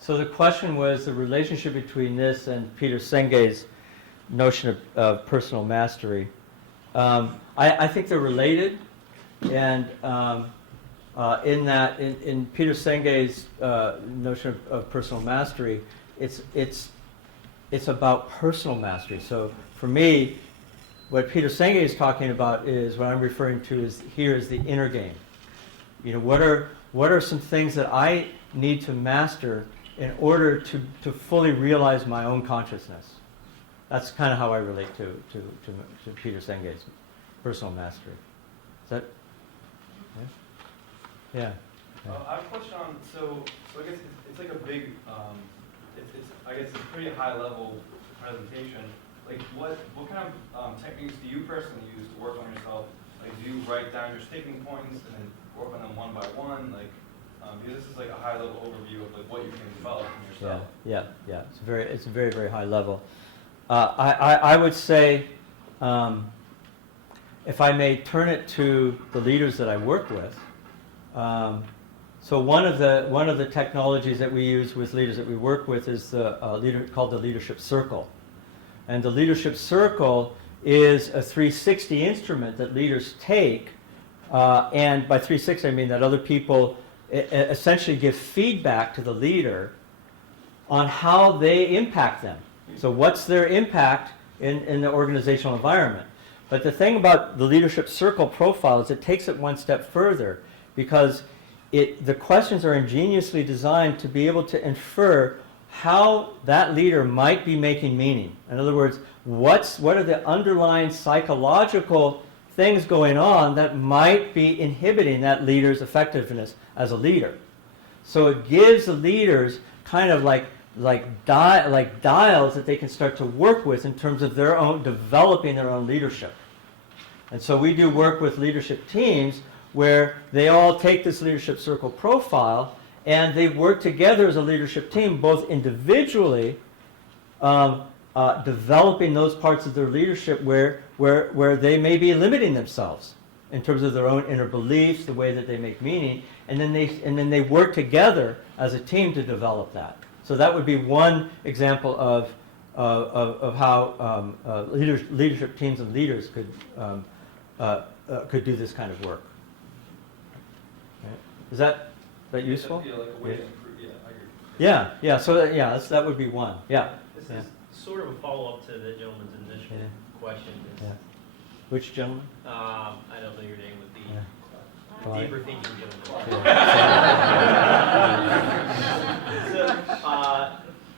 So the question was the relationship between this and Peter Senge's notion of personal mastery. I think they're related, and in Peter Senge's notion of personal mastery, it's about personal mastery. So for me, what Peter Senge is talking about is what I'm referring to is the inner game. You know, what are some things that I need to master in order to fully realize my own consciousness? That's kind of how I relate to Peter Senge's personal mastery. Is that? Yeah. I have a question on, so I guess it's like a big, I guess it's a pretty high level presentation. Like what kind of techniques do you personally use to work on yourself? Like do you write down your sticking points and then work on them one by one? Like, because this is like a high level overview of like what you can develop in yourself. Yeah. It's a very, very high level. I would say, if I may turn it to the leaders that I work with. So one of the technologies that we use with leaders that we work with is called the leadership circle, and the leadership circle is a 360 instrument that leaders take, and by 360 I mean that other people essentially give feedback to the leader on how they impact them. So what's their impact in the organizational environment? But the thing about the leadership circle profile is it takes it one step further, because the questions are ingeniously designed to be able to infer how that leader might be making meaning. In other words, what are the underlying psychological things going on that might be inhibiting that leader's effectiveness as a leader? So it gives the leaders kind of like dials that they can start to work with in terms of their own developing their own leadership. And so we do work with leadership teams where they all take this leadership circle profile and they work together as a leadership team, both individually, developing those parts of their leadership where they may be limiting themselves in terms of their own inner beliefs, the way that they make meaning, and then they work together as a team to develop that. So that would be one example of how leadership teams and leaders could do this kind of work. Right. Is that useful? Yeah, like a way to improve, yeah, I agree. Yeah. So that would be one. Yeah. This Yeah. is sort of a follow-up to the gentleman's initial Yeah. question. Is, Yeah. Which gentleman? I don't know your name, with the Right. deeper thinking gentleman. Yeah. So,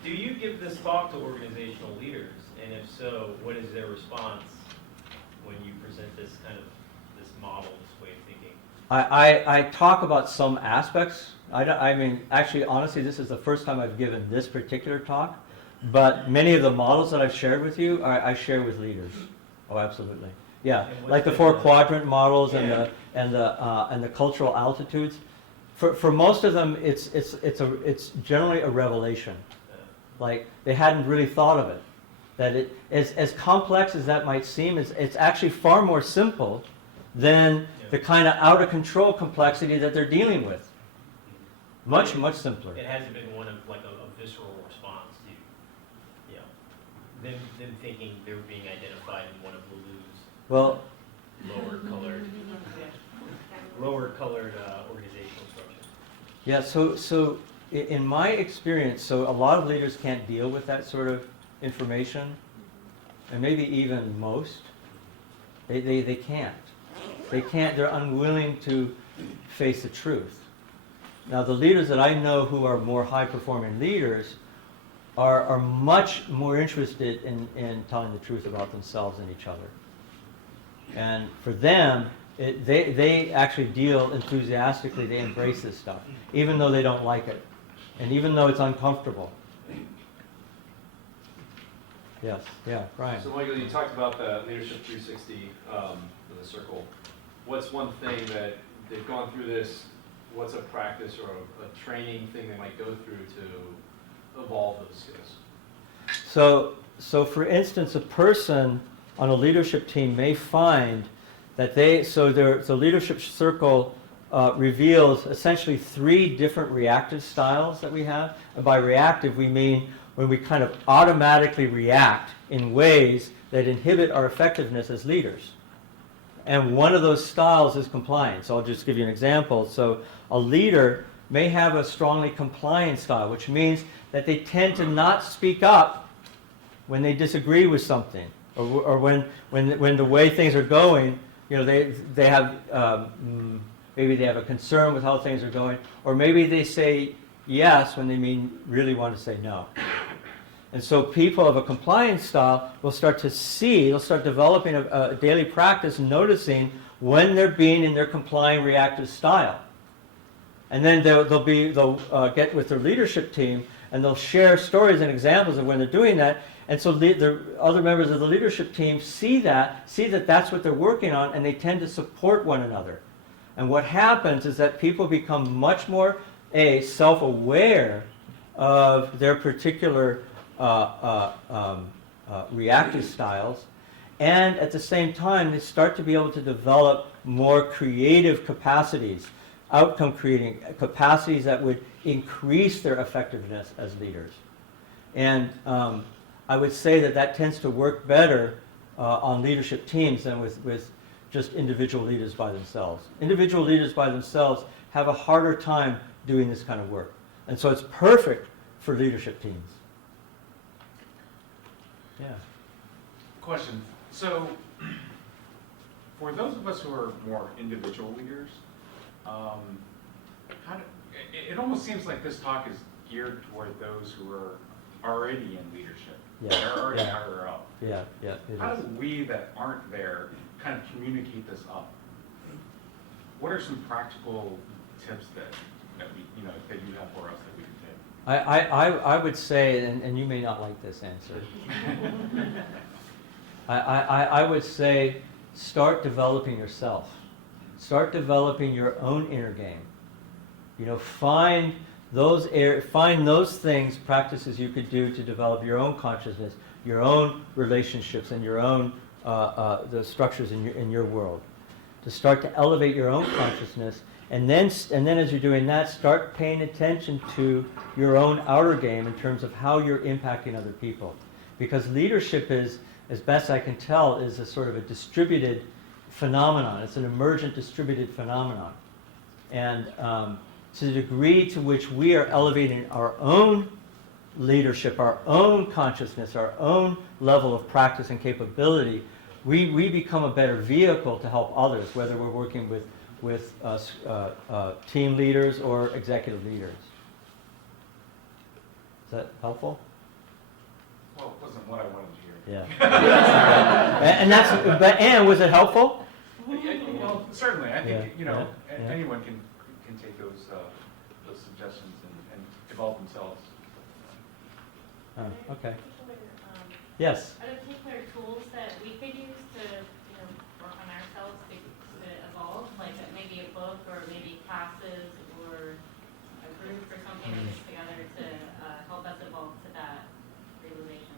do you give this talk to organizational leaders? And if so, what is their response when you present this kind of this model, this way of thinking? I talk about some aspects. I mean, actually, honestly, this is the first time I've given this particular talk. But many of the models that I've shared with you, I share with leaders. Oh, absolutely. Yeah, And what's like the been 4 the- quadrant models Yeah. and the cultural altitudes. For most of them, it's generally a revelation. Like they hadn't really thought of it. That it as complex as that might seem, it's actually far more simple than the kind of out of control complexity that they're dealing with. Much simpler. It hasn't been one of like a visceral response to, them thinking they were being identified in one of Lou's Well, lower colored organizational structures. yeah. So in my experience, so a lot of leaders can't deal with that sort of information, and maybe even most. They can't. They can't. They're unwilling to face the truth. Now, the leaders that I know who are more high-performing leaders are much more interested in telling the truth about themselves and each other. And for them, they actually deal enthusiastically. They embrace this stuff, even though they don't like it, and even though it's uncomfortable. Yes, yeah, Brian. So Michael, you talked about the Leadership 360 for the circle. What's one thing that they've gone through this, what's a practice or a training thing they might go through to evolve those skills? So for instance, a person on a leadership team may find that the leadership circle reveals essentially 3 different reactive styles that we have. And by reactive, we mean when we kind of automatically react in ways that inhibit our effectiveness as leaders. And one of those styles is compliance. I'll just give you an example. So a leader may have a strongly compliant style, which means that they tend to not speak up when they disagree with something, or when the way things are going, they have maybe they have a concern with how things are going, or maybe they say yes when they really want to say no. And so people of a compliance style will start developing a daily practice noticing when they're being in their complying reactive style. And then they'll get with their leadership team and they'll share stories and examples of when they're doing that. And so the other members of the leadership team see that that's what they're working on, and they tend to support one another. And what happens is that people become much more self-aware of their particular reactive styles, and at the same time they start to be able to develop more creative capacities, outcome creating capacities that would increase their effectiveness as leaders. And I would say that tends to work better on leadership teams than with just individual leaders by themselves. Individual leaders by themselves have a harder time doing this kind of work. And so it's perfect for leadership teams. Yeah. Question. So, for those of us who are more individual leaders, it almost seems like this talk is geared toward those who are already in leadership. Yeah. They're already Yeah. higher up. Yeah, it How is. do we that aren't there kind of communicate this up? What are some practical tips that we, that you have for us that we can take? I would say, and you may not like this answer, I would say start developing yourself. start developing your own inner game. You know, find those things, practices you could do to develop your own consciousness, your own relationships, and your own the structures in your world. To start to elevate your own consciousness, and then as you're doing that, start paying attention to your own outer game in terms of how you're impacting other people. Because leadership is, as best I can tell, is a sort of a distributed phenomenon. It's an emergent distributed phenomenon. And to the degree to which we are elevating our own leadership, our own consciousness, our own level of practice and capability, we become a better vehicle to help others, whether we're working with team leaders or executive leaders. Is that helpful? Well, it wasn't what I wanted to hear. Yeah. And was it helpful? Well, certainly, I think, Yeah. anyone can take those suggestions and develop themselves. Okay. Yes. Are there particular tools that we could use to, work on ourselves to evolve? Like maybe a book or maybe classes or a group or something that gets together to help us evolve to that realization?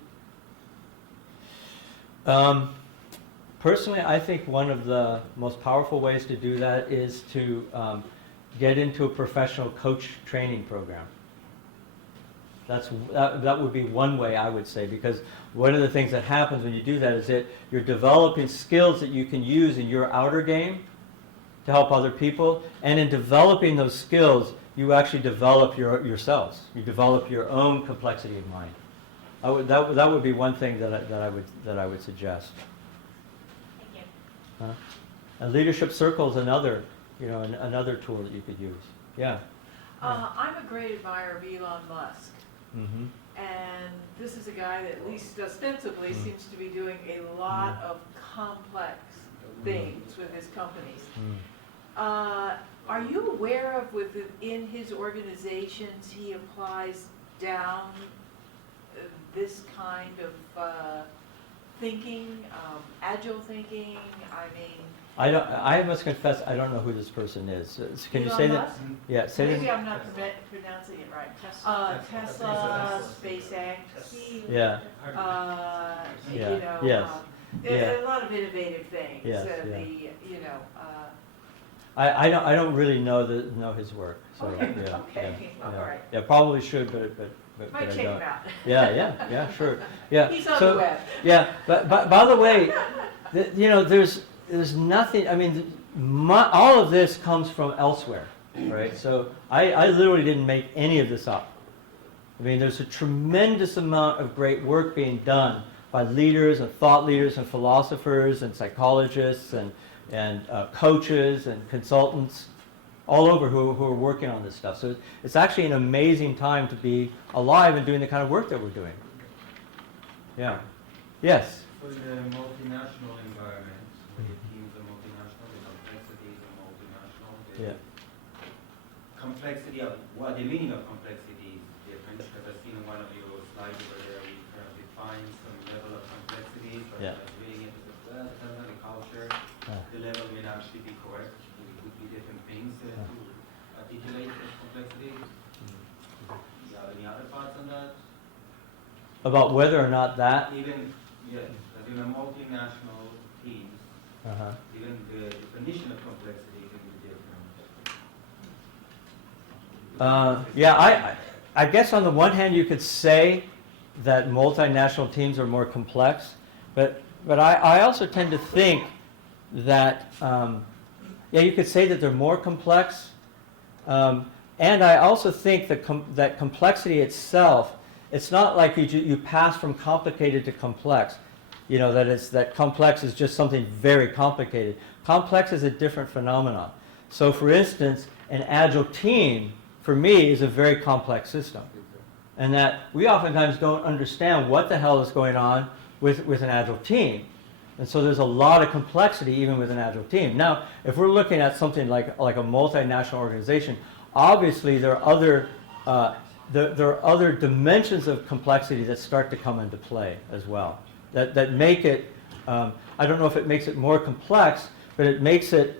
Personally, I think one of the most powerful ways to do that is to get into a professional coach training program. That would be one way, I would say, because one of the things that happens when you do that is that you're developing skills that you can use in your outer game to help other people, and in developing those skills, you actually develop yourselves. You develop your own complexity of mind. That would be one thing that I would suggest. Thank you. And leadership circle is another tool that you could use. Yeah. I'm a great admirer of Elon Musk. Mm-hmm. And this is a guy that at least ostensibly seems to be doing a lot of complex things with his companies. Are you aware of within his organizations he applies down this kind of thinking, agile thinking? I mean, I must confess, I don't know who this person is. Can you say that? Yeah, say maybe that. I'm not pronouncing it right. Tesla, SpaceX. Yeah. There's a lot of innovative things. Yes, yeah. I don't really know his work. So Okay, yeah, okay, yeah, all yeah. right. Yeah, probably should, but Might I check don't. him out. Yeah, sure. Yeah. He's on so, the web. Yeah, but by the way, there's nothing. I mean, all of this comes from elsewhere, right? So I literally didn't make any of this up. I mean, there's a tremendous amount of great work being done by leaders and thought leaders and philosophers and psychologists and coaches and consultants all over who are working on this stuff. So it's actually an amazing time to be alive and doing the kind of work that we're doing. Yeah. Yes. For the multinational environment, where your teams are multinational, the complexities are multinational, the complexity of what the meaning of complexity is different, because I've seen in one of your slides over there, you kind of define some level of complexity, but Yeah. like reading it as well, depends on the culture, the level may not actually be correct. It could be different things to articulate as complexity. Do you have any other thoughts on that? About whether or not that. Even, yes, as in a multinational teams, even the definition of complexity can be different. Yeah, I guess on the one hand you could say that multinational teams are more complex, but I also tend to think that, you could say that they're more complex, and I also think that complexity itself, it's not like you pass from complicated to complex. That complex is just something very complicated. Complex is a different phenomenon. So for instance, an agile team, for me, is a very complex system. And that we oftentimes don't understand what the hell is going on with an agile team. And so there's a lot of complexity even with an agile team. Now, if we're looking at something like a multinational organization, obviously there are other dimensions of complexity that start to come into play as well. That make it, I don't know if it makes it more complex, but it makes it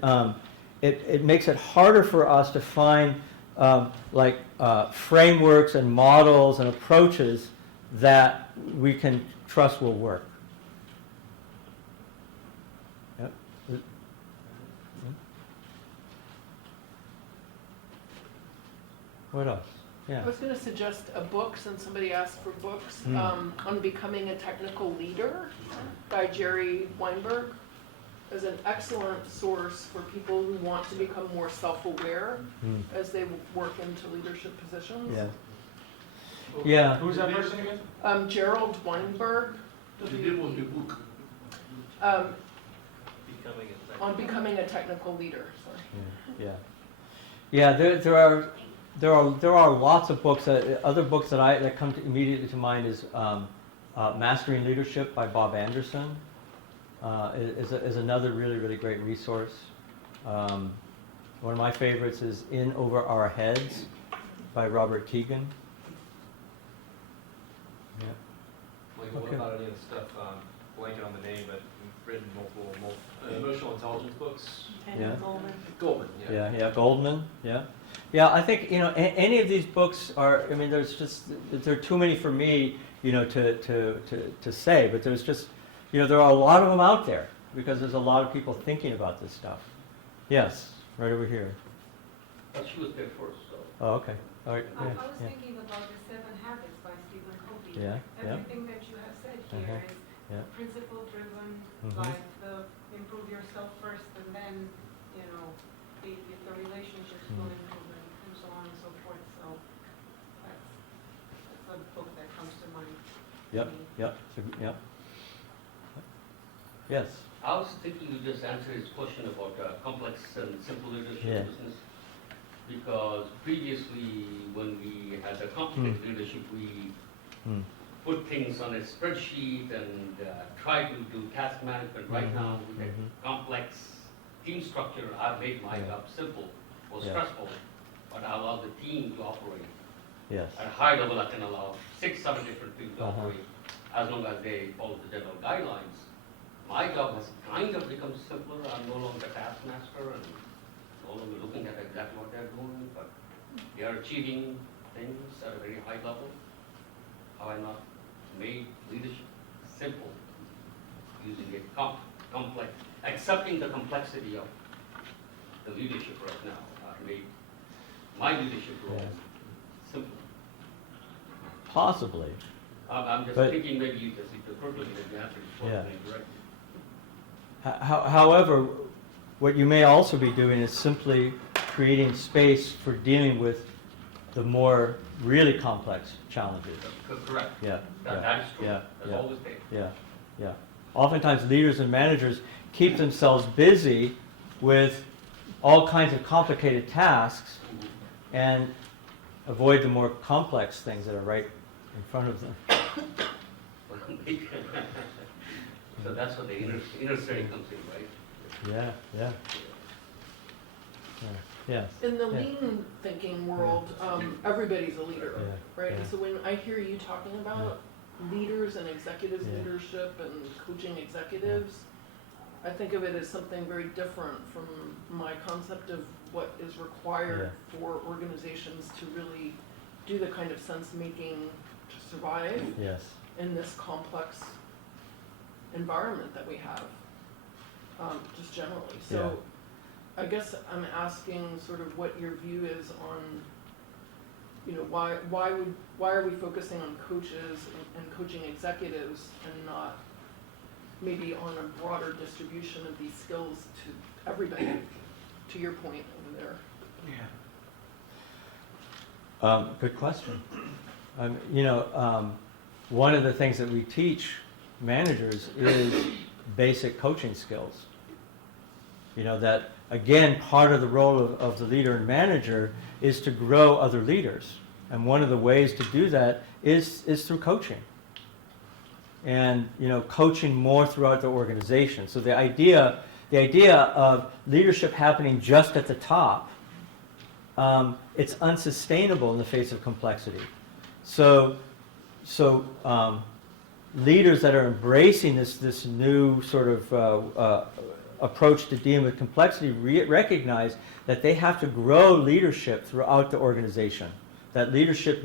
it makes it harder for us to find frameworks and models and approaches that we can trust will work. Yep. What else? Yeah. I was going to suggest a book, since somebody asked for books, on becoming a technical leader by Jerry Weinberg, is an excellent source for people who want to become more self-aware as they work into leadership positions. Yeah. Yeah. Who's that person again? Gerald Weinberg. The name of the book. On becoming a technical leader. Sorry. Yeah. Yeah. There are lots of books. Other books that come immediately to mind is Mastering Leadership by Bob Anderson. Is another really great resource. One of my favorites is In Over Our Heads by Robert Keegan. Yeah. Michael, what about any of the stuff, blanking on the name, but you've written multiple emotional intelligence books? Yeah. Goldman, yeah. Yeah, Goldman, yeah. Yeah, I think, any of these books are, I mean, there are too many for me, to say, but there's just, there are a lot of them out there because there's a lot of people thinking about this stuff. Yes, right over here. She was there first, so. Oh, okay. All right. I Yeah, was yeah. thinking about the 7 Habits by Stephen Covey. Yeah, yeah. Everything that you have said here is Yeah. principle-driven, Mhm. like improve yourself first, and then, if the relationships will improve, and so on and so forth. So that's a book that comes to mind. Yep, yep, yep. Yes. I was thinking you just answered his question about complex and simple leadership Yeah. business. Because previously, when we had the complicated leadership, we put things on a spreadsheet and try to do task management. Right now, with a complex team structure, I've made my job simple or Yeah. stressful, but I allow the team to operate. Yes. At a high level, I can allow 6, 7 different people to Uh-huh. operate, as long as they follow the general guidelines. My job has kind of become simpler. I'm no longer taskmaster and no longer looking at exactly what they're doing, but they are achieving things at a very high level. Have I not made leadership simple using a complex, accepting the complexity of the leadership right now? I've made my leadership role simple. Possibly. I'm just But- thinking maybe you just quickly that you answered this Yeah. question directly. However, what you may also be doing is simply creating space for dealing with the more really complex challenges. Correct. Yeah. That is true. Yeah. That's Yeah. always there. Yeah, yeah. Oftentimes, leaders and managers keep themselves busy with all kinds of complicated tasks and avoid the more complex things that are right in front of them. So that's what the inner study comes in, right? Yeah, yeah. Yes. In the Yeah. lean thinking world, everybody's a leader, Yeah, right? yeah. And so when I hear you talking about leaders and executives Yeah. leadership and coaching executives, I think of it as something very different from my concept of what is required for organizations to really do the kind of sense making to survive Yes. in this complex environment that we have, just generally. So I guess I'm asking sort of what your view is on, why are we focusing on coaches and coaching executives and not maybe on a broader distribution of these skills to everybody, to your point over there? Good question. One of the things that we teach managers is basic coaching skills. That, again, part of the role of the leader and manager is to grow other leaders. And one of the ways to do that is through coaching. And, coaching more throughout the organization. So the idea of leadership happening just at the top, it's unsustainable in the face of complexity. So leaders that are embracing this new sort of approach to dealing with complexity recognize that they have to grow leadership throughout the organization. That leadership